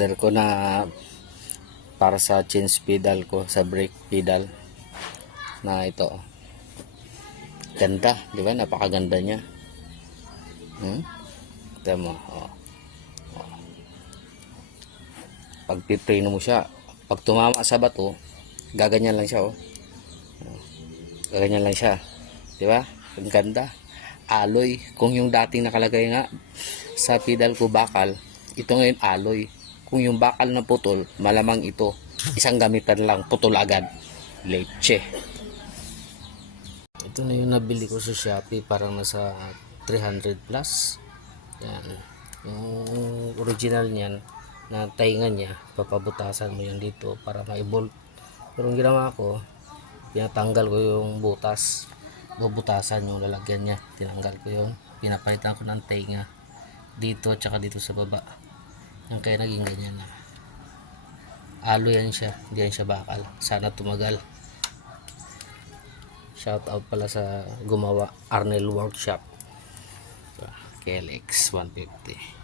in-order ko na para sa change pedal ko, sa brake pedal na ito. Ganda, di ba? Napakaganda niya. Ito mo, pag pipreno mo siya, pag tumama sa bato, gaganyan lang siya, gaganyan lang siya, di ba? Ang ganda. Alloy, kung yung dating nakalagay nga sa pedal ko bakal, ito ngayon alloy. Kung yung bakal na putol, malamang ito isang gamitan lang, putol agad. Leche. Ito na yung nabili ko sa Shopee, parang nasa 300 plus. Yan. Yung original niyan na tainga niya, papabutasan mo yan dito para ma-bolt. Pero ang ginawa ko, pinatanggal ko yung butas. Bubutasan yung lalagyan niya. Tinanggal ko yun. Pinapalitan ko ng tainga dito at saka dito sa baba. Yan kaya naging ganyan na. Alo yan siya. Hindi yan siya bakal. Sana tumagal. Shout out pala sa gumawa, Arnel Workshop. KLX 150.